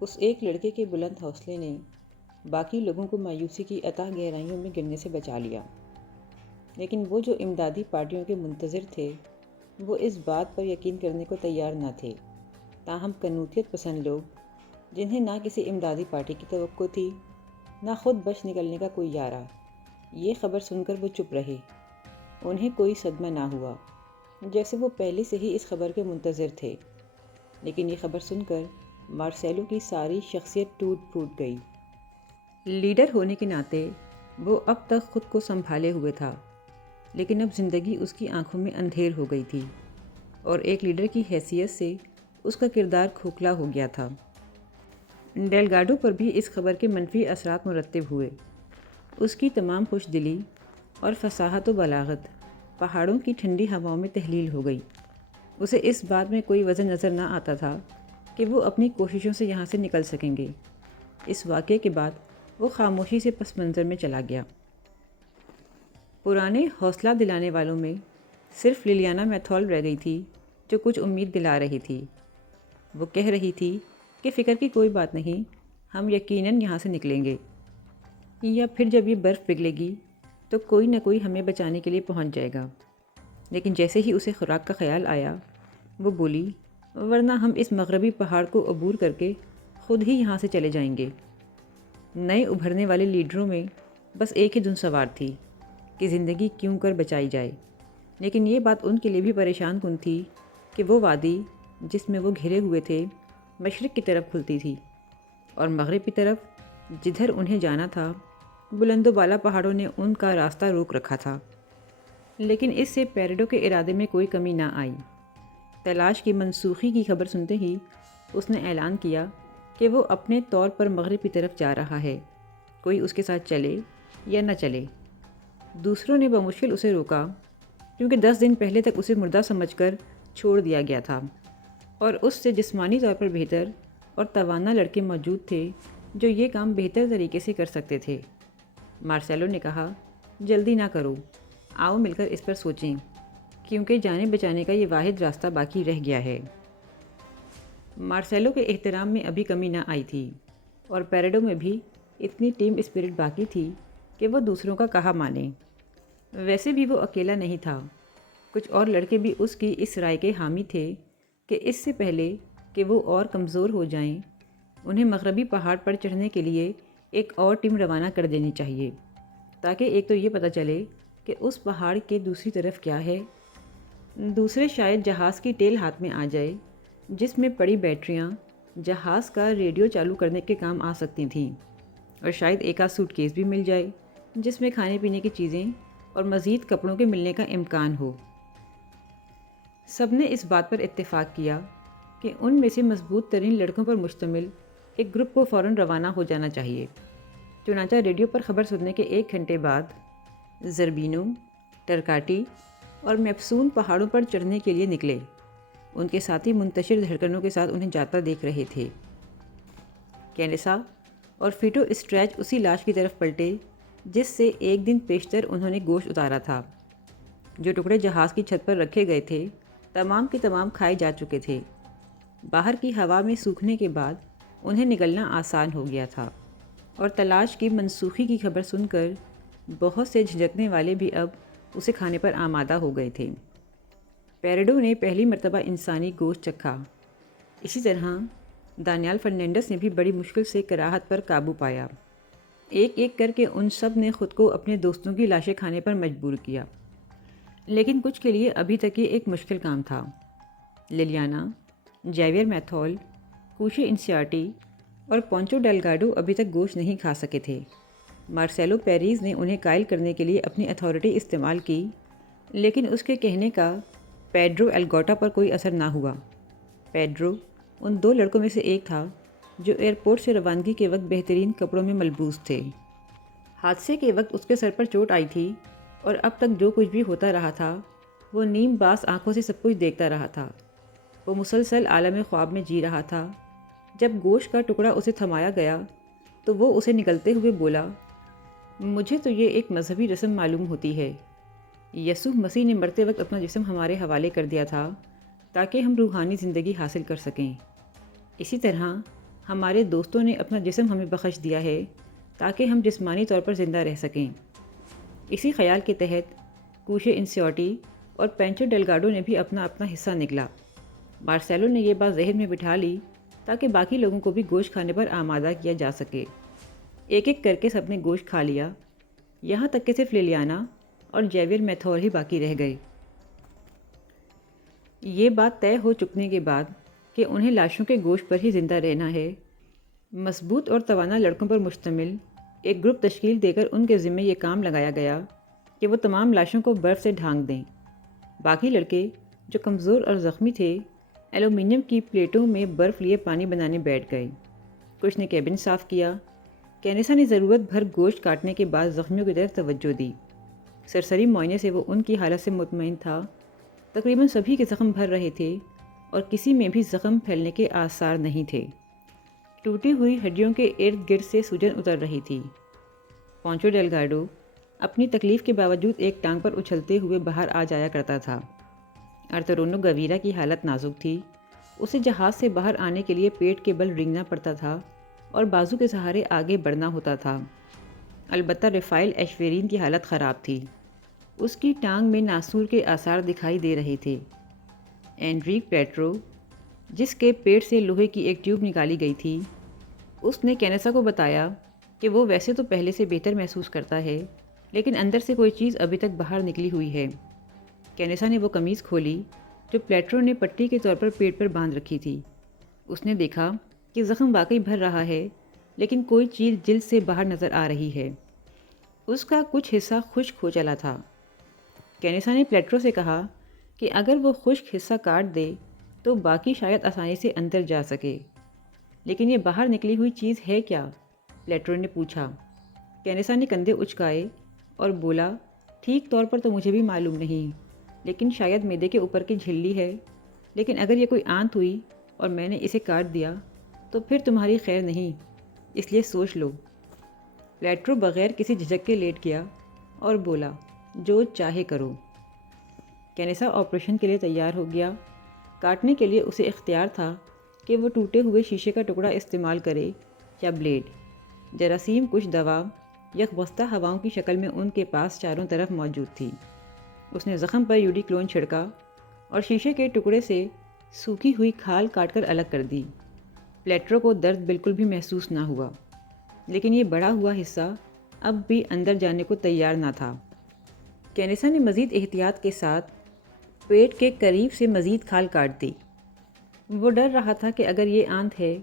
اس ایک لڑکے کے بلند حوصلے نے باقی لوگوں کو مایوسی کی اتاہ گہرائیوں میں گرنے سے بچا لیا، لیکن وہ جو امدادی پارٹیوں کے منتظر تھے وہ اس بات پر یقین کرنے کو تیار نہ تھے۔ تاہم قنوعیت پسند لوگ، جنہیں نہ کسی امدادی پارٹی کی توقع تھی نہ خود بچ نکلنے کا کوئی یارہ، یہ خبر سن کر وہ چپ رہے۔ انہیں کوئی صدمہ نہ ہوا، جیسے وہ پہلے سے ہی اس خبر کے منتظر تھے، لیکن یہ خبر سن کر مارسیلو کی ساری شخصیت ٹوٹ پھوٹ گئی۔ لیڈر ہونے کے ناطے وہ اب تک خود کو سنبھالے ہوئے تھا، لیکن اب زندگی اس کی آنکھوں میں اندھیر ہو گئی تھی، اور ایک لیڈر کی حیثیت سے اس کا کردار کھوکھلا ہو گیا تھا۔ ڈیلگاڈو پر بھی اس خبر کے منفی اثرات مرتب ہوئے۔ اس کی تمام خوش دلی اور فصاحت و بلاغت پہاڑوں کی ٹھنڈی ہواؤں میں تحلیل ہو گئی۔ اسے اس بات میں کوئی وزن نظر نہ آتا تھا کہ وہ اپنی کوششوں سے یہاں سے نکل سکیں گے۔ اس واقعے کے بعد وہ خاموشی سے پس منظر میں چلا گیا۔ پرانے حوصلہ دلانے والوں میں صرف لیلیانا میتھول رہ گئی تھی، جو کچھ امید دلا رہی تھی۔ وہ کہہ رہی تھی کہ فکر کی کوئی بات نہیں، ہم یقیناً یہاں سے نکلیں گے، یا پھر جب یہ برف پگھلے گی تو کوئی نہ کوئی ہمیں بچانے کے لیے پہنچ جائے گا۔ لیکن جیسے ہی اسے خوراک کا خیال آیا، وہ بولی، ورنہ ہم اس مغربی پہاڑ کو عبور کر کے خود ہی یہاں سے چلے جائیں گے۔ نئے ابھرنے والے لیڈروں میں بس ایک ہی دھن سوار تھی کہ زندگی کیوں کر بچائی جائے، لیکن یہ بات ان کے لیے بھی پریشان کن تھی کہ وہ وادی جس میں وہ گھرے ہوئے تھے مشرق کی طرف کھلتی تھی، اور مغرب کی طرف جدھر انہیں جانا تھا بلند و بالا پہاڑوں نے ان کا راستہ روک رکھا تھا۔ لیکن اس سے پیریڈو کے ارادے میں کوئی کمی نہ آئی۔ تلاش کی منسوخی کی خبر سنتے ہی اس نے اعلان کیا کہ وہ اپنے طور پر مغرب کی طرف جا رہا ہے، کوئی اس کے ساتھ چلے یا نہ چلے۔ دوسروں نے بمشکل اسے روکا، کیونکہ 10 دن پہلے تک اسے مردہ سمجھ کر چھوڑ دیا گیا تھا، اور اس سے جسمانی طور پر بہتر اور توانا لڑکے موجود تھے جو یہ کام بہتر طریقے سے کر سکتے تھے۔ مارسیلو نے کہا، جلدی نہ کرو، آؤ مل کر اس پر سوچیں، کیونکہ جانے بچانے کا یہ واحد راستہ باقی رہ گیا ہے۔ مارسیلو کے احترام میں ابھی کمی نہ آئی تھی، اور پیریڈو میں بھی اتنی ٹیم اسپرٹ باقی تھی کہ وہ دوسروں کا کہا مانے۔ ویسے بھی وہ اکیلا نہیں تھا، کچھ اور لڑکے بھی اس کی اس رائے کے حامی تھے کہ اس سے پہلے کہ وہ اور کمزور ہو جائیں، انہیں مغربی پہاڑ پر چڑھنے کے لیے ایک اور ٹیم روانہ کر دینی چاہیے، تاکہ ایک تو یہ پتہ چلے کہ اس پہاڑ کے دوسری طرف کیا ہے، دوسرے شاید جہاز کی ٹیل ہاتھ میں آ جائے جس میں پڑی بیٹریاں جہاز کا ریڈیو چالو کرنے کے کام آ سکتی تھیں، اور شاید ایک آدھ سوٹ کیس بھی مل جائے جس میں کھانے پینے کی چیزیں اور مزید کپڑوں کے ملنے کا امکان ہو۔ سب نے اس بات پر اتفاق کیا کہ ان میں سے مضبوط ترین لڑکوں پر مشتمل ایک گروپ کو فوراً روانہ ہو جانا چاہیے۔ چنانچہ ریڈیو پر خبر سننے کے 1 گھنٹے بعد زربینو، ٹرکاٹی اور میپسون پہاڑوں پر چڑھنے کے لیے نکلے۔ ان کے ساتھی منتشر دھڑکنوں کے ساتھ انہیں جاتا دیکھ رہے تھے۔ کینیسا اور فیٹو اسٹریچ اسی لاش کی طرف پلٹے جس سے 1 دن پیشتر انہوں نے گوشت اتارا تھا۔ جو ٹکڑے جہاز کی چھت پر رکھے گئے تھے تمام کے تمام کھائے جا چکے تھے۔ باہر کی ہوا میں سوکھنے کے بعد انہیں نگلنا آسان ہو گیا تھا، اور تلاش کی منسوخی کی خبر سن کر بہت سے جھجکنے والے بھی اب اسے کھانے پر آمادہ ہو گئے تھے۔ پیریڈو نے پہلی مرتبہ انسانی گوشت چکھا۔ اسی طرح دانیال فرنینڈس نے بھی بڑی مشکل سے کراہت پر قابو پایا۔ ایک ایک کر کے ان سب نے خود کو اپنے دوستوں کی لاشیں کھانے پر مجبور کیا، لیکن کچھ کے لیے ابھی تک یہ ایک مشکل کام تھا۔ لیلیانا، جیویر میتھول، کوشی انسیارٹی اور پونچو ڈیلگاڈو ابھی تک گوشت نہیں کھا سکے تھے۔ مارسیلو پیریز نے انہیں قائل کرنے کے لیے اپنی اتھارٹی استعمال کی، لیکن اس کے کہنے کا پیڈرو الگوٹا پر کوئی اثر نہ ہوا۔ پیڈرو ان 2 لڑکوں میں سے ایک تھا جو ایئرپورٹ سے روانگی کے وقت بہترین کپڑوں میں ملبوس تھے۔ حادثے کے وقت اس کے سر پر چوٹ آئی تھی، اور اب تک جو کچھ بھی ہوتا رہا تھا وہ نیم باس آنکھوں سے سب کچھ دیکھتا رہا تھا۔ وہ مسلسل عالم خواب میں جی رہا تھا۔ جب گوشت کا ٹکڑا اسے تھمایا گیا تو وہ اسے نگلتے ہوئے بولا، مجھے تو یہ ایک مذہبی رسم معلوم ہوتی ہے۔ یسوع مسیح نے مرتے وقت اپنا جسم ہمارے حوالے کر دیا تھا تاکہ ہم روحانی زندگی حاصل کر سکیں۔ اسی طرح ہمارے دوستوں نے اپنا جسم ہمیں بخش دیا ہے تاکہ ہم جسمانی طور پر زندہ رہ سکیں۔ اسی خیال کے تحت کوشے انسیوٹی اور پینچو ڈیلگاڈو نے بھی اپنا حصہ نکلا۔ مارسیلو نے یہ بات ذہن میں بٹھا لی تاکہ باقی لوگوں کو بھی گوشت کھانے پر آمادہ کیا جا سکے۔ ایک ایک کر کے سب نے گوشت کھا لیا، یہاں تک کہ صرف لیلیانا اور جیویر میتھور ہی باقی رہ گئے۔ یہ بات طے ہو چکنے کے بعد کہ انہیں لاشوں کے گوشت پر ہی زندہ رہنا ہے، مضبوط اور توانا لڑکوں پر مشتمل ایک گروپ تشکیل دے کر ان کے ذمے یہ کام لگایا گیا کہ وہ تمام لاشوں کو برف سے ڈھانک دیں۔ باقی لڑکے جو کمزور اور زخمی تھے ایلومینیم کی پلیٹوں میں برف لیے پانی بنانے بیٹھ گئے۔ کچھ نے کیبن صاف کیا۔ کینیسا نے ضرورت بھر گوشت کاٹنے کے بعد زخمیوں کی طرف توجہ دی۔ سرسری معائنے سے وہ ان کی حالت سے مطمئن تھا۔ تقریباً سبھی کے زخم بھر رہے تھے اور کسی میں بھی زخم پھیلنے کے آثار نہیں تھے۔ ٹوٹی ہوئی ہڈیوں کے ارد گرد سے سوجن اتر رہی تھی۔ پونچو ڈیلگاڈو اپنی تکلیف کے باوجود ایک ٹانگ پر اچھلتے ہوئے باہر آ جایا کرتا تھا۔ ارتورونو گویرا کی حالت نازک تھی۔ اسے جہاز سے باہر آنے کے لیے پیٹ کے بل رینگنا پڑتا تھا اور بازو کے سہارے آگے بڑھنا ہوتا تھا۔ البتہ ریفائل ایشورین کی حالت خراب تھی۔ اس کی ٹانگ میں ناسور کے آثار دکھائی دے رہے تھے۔ اینڈریک پیٹرو، جس کے پیٹ سے لوہے کی ایک ٹیوب نکالی گئی تھی، اس نے کینیسا کو بتایا کہ وہ ویسے تو پہلے سے بہتر محسوس کرتا ہے، لیکن اندر سے کوئی چیز ابھی تک باہر نکلی ہوئی ہے۔ کینیسا نے وہ قمیض کھولی جو پیٹرو نے پٹی کے طور پر پیٹ پر باندھ رکھی تھی۔ اس نے دیکھا کہ زخم واقعی بھر رہا ہے، لیکن کوئی چیز جلد سے باہر نظر آ رہی ہے۔ اس کا کچھ حصہ خشک ہو چلا تھا۔ کینیسا نے پیٹرو سے کہا کہ اگر وہ خشک حصہ کاٹ دے تو باقی شاید آسانی سے اندر جا سکے۔ لیکن یہ باہر نکلی ہوئی چیز ہے کیا؟ پیٹرو نے پوچھا۔ کینیسا نے کندھے اچکائے اور بولا، ٹھیک طور پر تو مجھے بھی معلوم نہیں، لیکن شاید معدے کے اوپر کی جھلی ہے۔ لیکن اگر یہ کوئی آنت ہوئی اور میں نے اسے کاٹ دیا تو پھر تمہاری خیر نہیں، اس لیے سوچ لو۔ پیٹرو بغیر کسی جھجک کے لیٹ گیا اور بولا، جو چاہے کرو۔ کینیسا آپریشن کے لیے تیار ہو گیا۔ کاٹنے کے لیے اسے اختیار تھا کہ وہ ٹوٹے ہوئے شیشے کا ٹکڑا استعمال کرے یا بلیڈ۔ جراثیم کچھ دوا یکبستہ ہواؤں کی شکل میں ان کے پاس چاروں طرف موجود تھی۔ اس نے زخم پر یوڈی کلون چھڑکا اور شیشے کے ٹکڑے سے سوکھی ہوئی کھال کاٹ کر الگ کر دی۔ پیٹرو کو درد بالکل بھی محسوس نہ ہوا، لیکن یہ بڑا ہوا حصہ اب بھی اندر جانے کو تیار نہ تھا۔ کینیسا نے مزید احتیاط کے ساتھ پیٹ کے قریب سے مزید کھال کاٹ دی۔ وہ ڈر رہا تھا کہ اگر یہ آنت ہے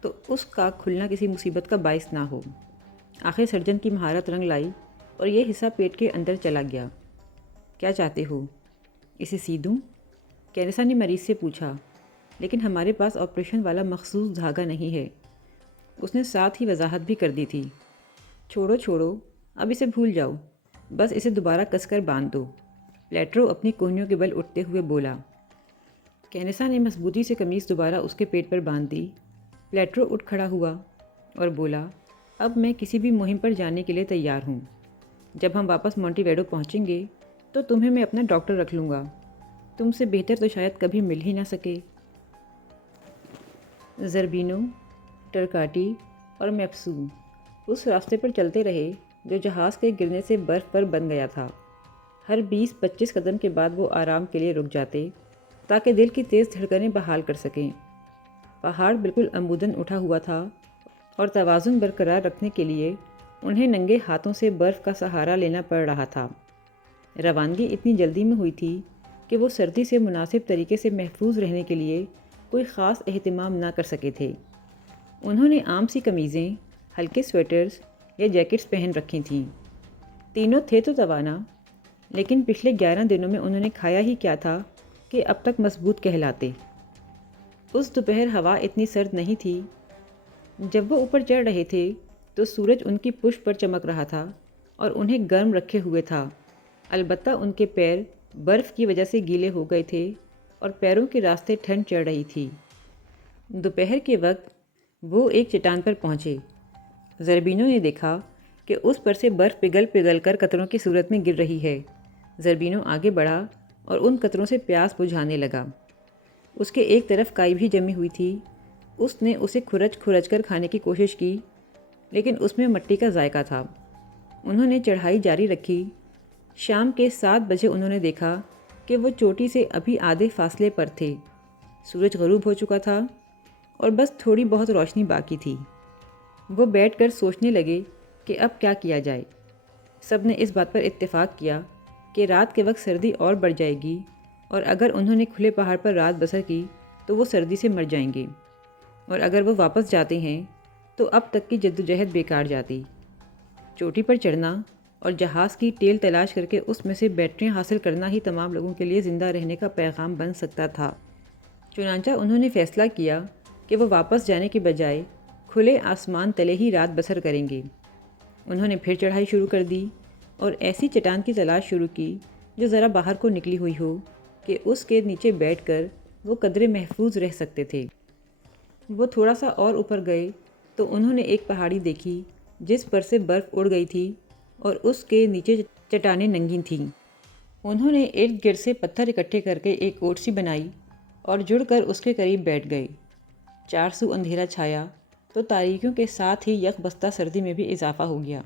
تو اس کا کھلنا کسی مصیبت کا باعث نہ ہو۔ آخر سرجن کی مہارت رنگ لائی اور یہ حصہ پیٹ کے اندر چلا گیا۔ کیا چاہتے ہو؟ اسے سی دوں؟ کینیسا نے مریض سے پوچھا۔ لیکن ہمارے پاس آپریشن والا مخصوص دھاگا نہیں ہے، اس نے ساتھ ہی وضاحت بھی کر دی تھی۔ چھوڑو، اب اسے بھول جاؤ، بس اسے دوبارہ کس کر باندھ دو، پیٹرو اپنی کوہنیوں کے بل اٹھتے ہوئے بولا۔ کینیسا نے مضبوطی سے قمیض دوبارہ اس کے پیٹ پر باندھ دی۔ پیٹرو اٹھ کھڑا ہوا اور بولا، اب میں کسی بھی مہم پر جانے کے لیے تیار ہوں۔ جب ہم واپس مونٹی ویڈو پہنچیں گے تو تمہیں میں اپنا ڈاکٹر رکھ لوں گا، تم سے بہتر تو شاید کبھی مل ہی نہ سکے۔ زربینو، ٹرکاٹی اور میپسو اس راستے پر چلتے رہے جو جہاز کے گرنے سے برف پر بن گیا تھا۔ ہر 20-25 قدم کے بعد وہ آرام کے لیے رک جاتے تاکہ دل کی تیز دھڑکنیں بحال کر سکیں۔ پہاڑ بالکل عموداً اٹھا ہوا تھا اور توازن برقرار رکھنے کے لیے انہیں ننگے ہاتھوں سے برف کا سہارا لینا پڑ رہا تھا۔ روانگی اتنی جلدی میں ہوئی تھی کہ وہ سردی سے مناسب طریقے سے محفوظ رہنے کے لیے کوئی خاص اہتمام نہ کر سکے تھے۔ انہوں نے عام سی قمیضیں، ہلکے سویٹرز یا جیکٹس پہن رکھی تھیں۔ تینوں تھے تو توانا، لیکن پچھلے 11 دنوں میں انہوں نے کھایا ہی کیا تھا کہ اب تک مضبوط کہلاتے۔ اس دوپہر ہوا اتنی سرد نہیں تھی۔ جب وہ اوپر چڑھ رہے تھے تو سورج ان کی پشت پر چمک رہا تھا اور انہیں گرم رکھے ہوئے تھا۔ البتہ ان کے پیر برف کی وجہ سے گیلے ہو گئے تھے اور پیروں کے راستے ٹھنڈ چڑھ رہی تھی۔ دوپہر کے وقت وہ ایک چٹان پر پہنچے۔ زربینو نے دیکھا کہ اس پر سے برف پگھل کر قطروں کی صورت میں گر رہی ہے۔ زربینو آگے بڑھا اور ان قطروں سے پیاس بجھانے لگا۔ اس کے ایک طرف کائی بھی جمی ہوئی تھی اس نے اسے کھرچ کھرچ کر کھانے کی کوشش کی، لیکن اس میں مٹی کا ذائقہ تھا۔ انہوں نے چڑھائی جاری رکھی۔ شام کے 7 بجے انہوں نے دیکھا کہ وہ چوٹی سے ابھی آدھے فاصلے پر تھے۔ سورج غروب ہو چکا تھا اور بس تھوڑی بہت روشنی باقی تھی۔ وہ بیٹھ کر سوچنے لگے کہ اب کیا کیا جائے۔ سب نے اس بات پر اتفاق کیا کہ رات کے وقت سردی اور بڑھ جائے گی، اور اگر انہوں نے کھلے پہاڑ پر رات بسر کی تو وہ سردی سے مر جائیں گے، اور اگر وہ واپس جاتے ہیں تو اب تک کی جدوجہد بیکار جاتی۔ چوٹی پر چڑھنا اور جہاز کی ٹیل تلاش کر کے اس میں سے بیٹریاں حاصل کرنا ہی تمام لوگوں کے لیے زندہ رہنے کا پیغام بن سکتا تھا۔ چنانچہ انہوں نے فیصلہ کیا کہ وہ واپس جانے کے بجائے کھلے آسمان تلے ہی رات بسر کریں گے۔ انہوں نے پھر چڑھائی شروع کر دی اور ایسی چٹان کی تلاش شروع کی جو ذرا باہر کو نکلی ہوئی ہو کہ اس کے نیچے بیٹھ کر وہ قدرے محفوظ رہ سکتے تھے۔ وہ تھوڑا سا اور اوپر گئے تو انہوں نے ایک پہاڑی دیکھی جس پر سے برف اڑ گئی تھی اور اس کے نیچے چٹانیں ننگی تھیں۔ انہوں نے ارد گرد سے پتھر اکٹھے کر کے ایک اوٹسی بنائی اور جڑ کر اس کے قریب بیٹھ گئے۔ چار سو اندھیرا چھایا تو تاریکیوں کے ساتھ ہی یک بستہ سردی میں بھی اضافہ ہو گیا۔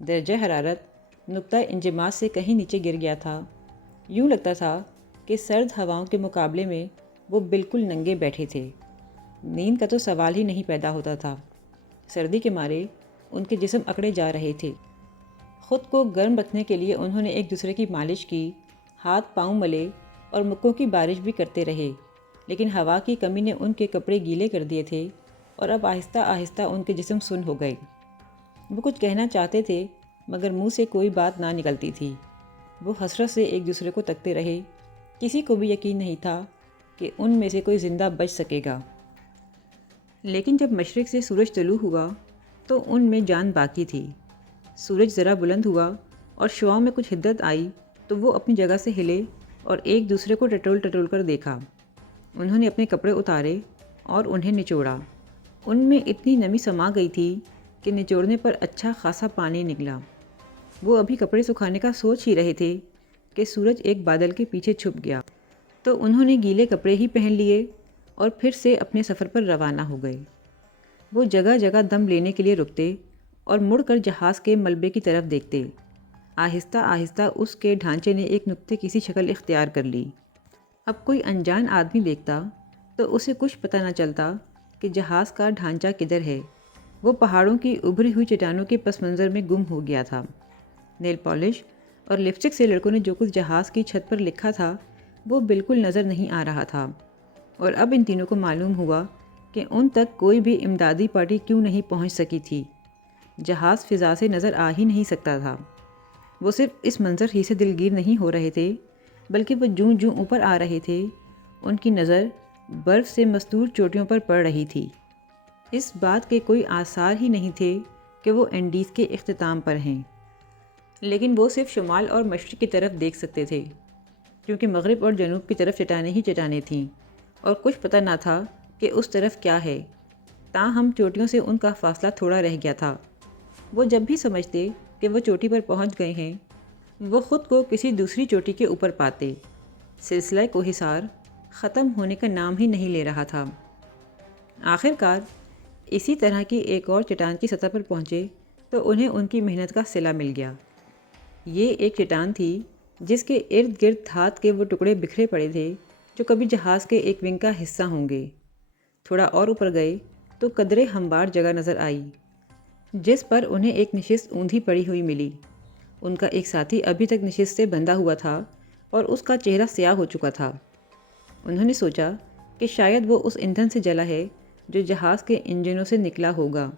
درجہ حرارت نقطہ انجماد سے کہیں نیچے گر گیا تھا۔ یوں لگتا تھا کہ سرد ہواؤں کے مقابلے میں وہ بالکل ننگے بیٹھے تھے۔ نیند کا تو سوال ہی نہیں پیدا ہوتا تھا۔ سردی کے مارے ان کے جسم اکڑے جا رہے تھے۔ خود کو گرم رکھنے کے لیے انہوں نے ایک دوسرے کی مالش کی، ہاتھ پاؤں ملے اور مکوں کی بارش بھی کرتے رہے، لیکن ہوا کی کمی نے ان کے کپڑے گیلے کر دیے تھے اور اب آہستہ آہستہ ان کے جسم سن ہو گئے۔ وہ کچھ کہنا چاہتے تھے مگر منہ سے کوئی بات نہ نکلتی تھی۔ وہ حسرت سے ایک دوسرے کو تکتے رہے۔ کسی کو بھی یقین نہیں تھا کہ ان میں سے کوئی زندہ بچ سکے گا۔ لیکن جب مشرق سے سورج طلوع ہوا تو ان میں جان باقی تھی۔ سورج ذرا بلند ہوا اور شعاؤں میں کچھ حدت آئی تو وہ اپنی جگہ سے ہلے اور ایک دوسرے کو ٹٹول ٹٹول کر دیکھا۔ انہوں نے اپنے کپڑے اتارے اور انہیں نچوڑا۔ ان میں اتنی نمی سما گئی تھی کہ نچوڑنے پر اچھا خاصا پانی نکلا۔ وہ ابھی کپڑے سکھانے کا سوچ ہی رہے تھے کہ سورج ایک بادل کے پیچھے چھپ گیا، تو انہوں نے گیلے کپڑے ہی پہن لیے اور پھر سے اپنے سفر پر روانہ ہو گئے۔ وہ جگہ جگہ دم لینے کے لیے رکتے اور مڑ کر جہاز کے ملبے کی طرف دیکھتے۔ آہستہ آہستہ اس کے ڈھانچے نے ایک نقطے کی سی شکل اختیار کر لی۔ اب کوئی انجان آدمی دیکھتا تو اسے کچھ پتہ نہ چلتا کہ جہاز کا ڈھانچہ کدھر ہے۔ وہ پہاڑوں کی ابھری ہوئی چٹانوں کے پس منظر میں گم ہو گیا تھا۔ نیل پالش اور لپسٹک سے لڑکوں نے جو کچھ جہاز کی چھت پر لکھا تھا وہ بالکل نظر نہیں آ رہا تھا، اور اب ان تینوں کو معلوم ہوا کہ ان تک کوئی بھی امدادی پارٹی کیوں نہیں پہنچ سکی تھی۔ جہاز فضا سے نظر آ ہی نہیں سکتا تھا۔ وہ صرف اس منظر ہی سے دلگیر نہیں ہو رہے تھے، بلکہ وہ جوں جوں اوپر آ رہے تھے ان کی نظر برف سے مستور چوٹیوں پر پڑ رہی تھی۔ اس بات کے کوئی آثار ہی نہیں تھے کہ وہ انڈیز کے اختتام پر ہیں، لیکن وہ صرف شمال اور مشرق کی طرف دیکھ سکتے تھے، کیونکہ مغرب اور جنوب کی طرف چٹانیں ہی چٹانیں تھیں اور کچھ پتہ نہ تھا کہ اس طرف کیا ہے۔ تاہم چوٹیوں سے ان کا فاصلہ تھوڑا رہ گیا تھا۔ وہ جب بھی سمجھتے کہ وہ چوٹی پر پہنچ گئے ہیں، وہ خود کو کسی دوسری چوٹی کے اوپر پاتے۔ سلسلہ کوہسار ختم ہونے کا نام ہی نہیں لے رہا تھا۔ آخر کار اسی طرح کی ایک اور چٹان کی سطح پر پہنچے تو انہیں ان کی محنت کا صلہ مل گیا۔ یہ ایک چٹان تھی جس کے ارد گرد دھات کے وہ ٹکڑے بکھرے پڑے تھے جو کبھی جہاز کے ایک ونگ کا حصہ ہوں گے۔ تھوڑا اور اوپر گئے تو قدرے ہموار جگہ نظر آئی جس پر انہیں ایک نشست اوندھی پڑی ہوئی ملی۔ ان کا ایک ساتھی ابھی تک نشست سے بندھا ہوا تھا اور اس کا چہرہ سیاہ ہو چکا تھا۔ انہوں نے سوچا کہ شاید وہ اس ایندھن سے جلا ہے جو جہاز کے انجنوں سے نکلا ہوگا۔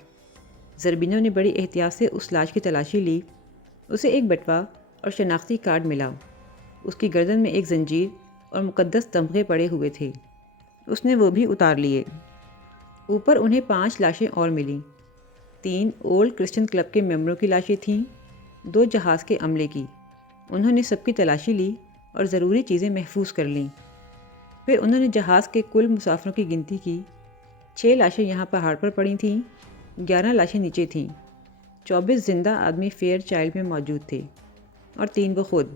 زربینوں نے بڑی احتیاط سے اس لاش کی تلاشی لی۔ اسے ایک بٹوا اور شناختی کارڈ ملا۔ اس کی گردن میں ایک زنجیر اور مقدس تمغے پڑے ہوئے تھے۔ اس نے وہ بھی اتار لیے۔ اوپر انہیں 5 لاشیں اور ملیں۔ 3 اولڈ کرسچن کلب کے ممبروں کی لاشیں تھیں، 2 جہاز کے عملے کی۔ انہوں نے سب کی تلاشی لی اور ضروری چیزیں محفوظ کر لیں۔ پھر انہوں نے جہاز کے کل مسافروں کی گنتی کی۔ 6 لاشیں یہاں پہاڑ پر پڑی تھیں، 11 لاشیں نیچے تھیں۔ 24 زندہ آدمی فیئر چائلڈ میں موجود تھے اور 3 وہ خود۔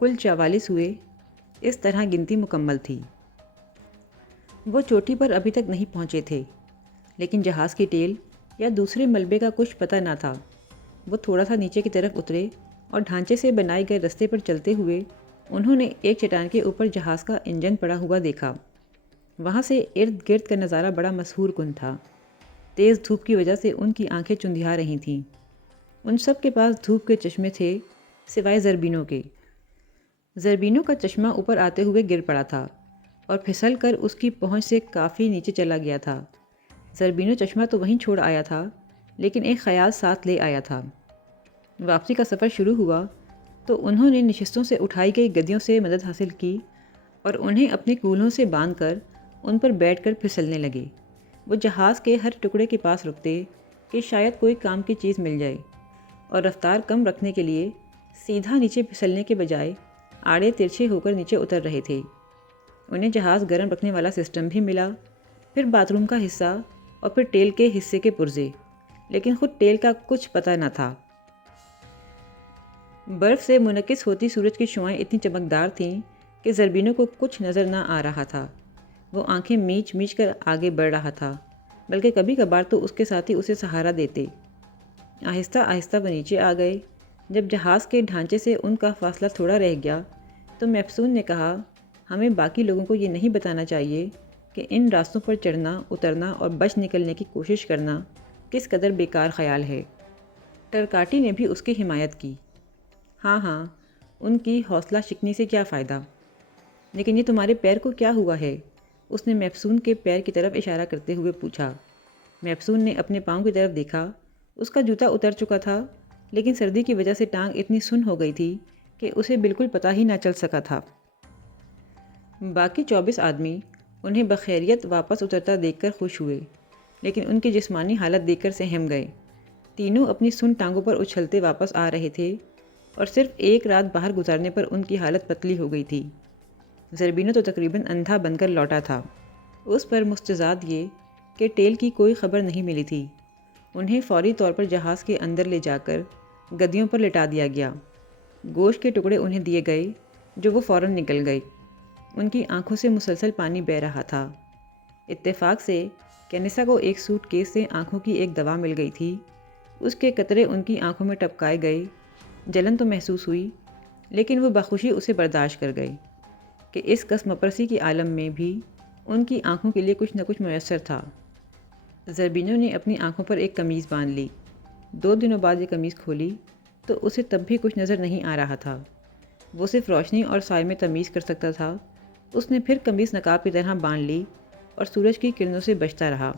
کل 44 ہوئے۔ اس طرح گنتی مکمل تھی۔ وہ چوٹی پر ابھی تک نہیں پہنچے تھے، لیکن جہاز کی ٹیل یا دوسرے ملبے کا کچھ پتہ نہ تھا۔ وہ تھوڑا سا نیچے کی طرف اترے اور ڈھانچے سے بنائے گئے رستے پر چلتے ہوئے انہوں نے ایک چٹان کے اوپر جہاز کا انجن پڑا ہوا دیکھا۔ وہاں سے ارد گرد کا نظارہ بڑا مسحور کن تھا۔ تیز دھوپ کی وجہ سے ان کی آنکھیں چندھیا رہی تھیں۔ ان سب کے پاس دھوپ کے چشمے تھے سوائے زربینوں کے۔ زربینوں کا چشمہ اوپر آتے ہوئے گر پڑا تھا اور پھسل کر اس کی پہنچ سے کافی نیچے چلا گیا تھا۔ زربینوں چشمہ تو وہیں چھوڑ آیا تھا، لیکن ایک خیال ساتھ لے آیا تھا۔ واپسی کا سفر شروع ہوا تو انہوں نے نشستوں سے اٹھائی گئی گدیوں سے مدد حاصل کی اور انہیں اپنے کولہوں سے باندھ کر ان پر بیٹھ کر پھسلنے لگے۔ وہ جہاز کے ہر ٹکڑے کے پاس رکتے کہ شاید کوئی کام کی چیز مل جائے، اور رفتار کم رکھنے کے لیے سیدھا نیچے پھسلنے کے بجائے آڑے ترچھے ہو کر نیچے اتر رہے تھے۔ انہیں جہاز گرم رکھنے والا سسٹم بھی ملا، پھر باتھ روم کا حصہ اور پھر ٹیل کے حصے کے پرزے، لیکن خود ٹیل کا کچھ پتہ نہ تھا۔ برف سے منعکس ہوتی سورج کی شعاعیں اتنی چمکدار تھیں کہ زربینوں کو کچھ نظر نہ آ رہا تھا۔ وہ آنکھیں میچ میچ کر آگے بڑھ رہا تھا، بلکہ کبھی کبھار تو اس کے ساتھی اسے سہارا دیتے۔ آہستہ آہستہ وہ نیچے آ گئے۔ جب جہاز کے ڈھانچے سے ان کا فاصلہ تھوڑا رہ گیا تو میپسون نے کہا، ہمیں باقی لوگوں کو یہ نہیں بتانا چاہیے کہ ان راستوں پر چڑھنا، اترنا اور بچ نکلنے کی کوشش کرنا کس قدر بیکار خیال ہے۔ ٹرکاٹی نے بھی اس کی حمایت کی۔ ہاں ہاں، ان کی حوصلہ شکنی سے کیا فائدہ؟ لیکن یہ تمہارے پیر کو کیا ہوا ہے؟ اس نے میپسون کے پیر کی طرف اشارہ کرتے ہوئے پوچھا۔ میپسون نے اپنے پاؤں کی طرف دیکھا۔ اس کا جوتا اتر چکا تھا، لیکن سردی کی وجہ سے ٹانگ اتنی سن ہو گئی تھی کہ اسے بالکل پتہ ہی نہ چل سکا تھا۔ باقی 24 آدمی انہیں بخیریت واپس اترتا دیکھ کر خوش ہوئے، لیکن ان کی جسمانی حالت دیکھ کر سہم گئے۔ تینوں اپنی سن ٹانگوں پر اچھلتے واپس آ رہے تھے، اور صرف ایک رات باہر گزارنے پر ان کی حالت پتلی ہو گئی تھی۔ زربینو تو تقریباً اندھا بن کر لوٹا تھا۔ اس پر مستزاد یہ کہ ٹیل کی کوئی خبر نہیں ملی تھی۔ انہیں فوری طور پر جہاز کے اندر لے جا کر گدیوں پر لٹا دیا گیا۔ گوشت کے ٹکڑے انہیں دیے گئے جو وہ فوراً نکل گئے۔ ان کی آنکھوں سے مسلسل پانی بہہ رہا تھا۔ اتفاق سے کینیسا کو ایک سوٹ کیس سے آنکھوں کی ایک دوا مل گئی تھی۔ اس کے قطرے ان کی آنکھوں میں ٹپکائے گئے۔ جلن تو محسوس ہوئی، لیکن وہ بخوشی اسے برداشت کر گئے کہ اس قسم پرسی کے عالم میں بھی ان کی آنکھوں کے لیے کچھ نہ کچھ میسر تھا۔ زربینو نے اپنی آنکھوں پر ایک قمیض باندھ لی۔ 2 دنوں بعد یہ قمیض کھولی تو اسے تب بھی کچھ نظر نہیں آ رہا تھا۔ وہ صرف روشنی اور سائے میں تمیز کر سکتا تھا۔ اس نے پھر قمیض نقاب کی طرح باندھ لی اور سورج کی کرنوں سے بچتا رہا۔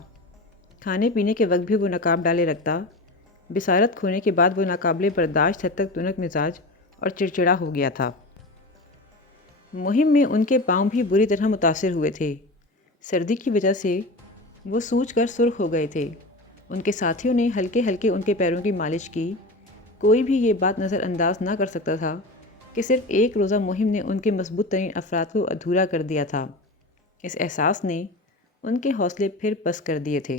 کھانے پینے کے وقت بھی وہ نقاب ڈالے رکھتا۔ بصارت کھونے کے بعد وہ ناقابل برداشت حد تک تنک مزاج اور چڑچڑا ہو گیا تھا۔ مہم میں ان کے پاؤں بھی بری طرح متاثر ہوئے تھے۔ سردی کی وجہ سے وہ سوج کر سرخ ہو گئے تھے۔ ان کے ساتھیوں نے ہلکے ہلکے ان کے پیروں کی مالش کی۔ کوئی بھی یہ بات نظر انداز نہ کر سکتا تھا کہ صرف ایک روزہ مہم نے ان کے مضبوط ترین افراد کو ادھورا کر دیا تھا۔ اس احساس نے ان کے حوصلے پھر پست کر دیے تھے۔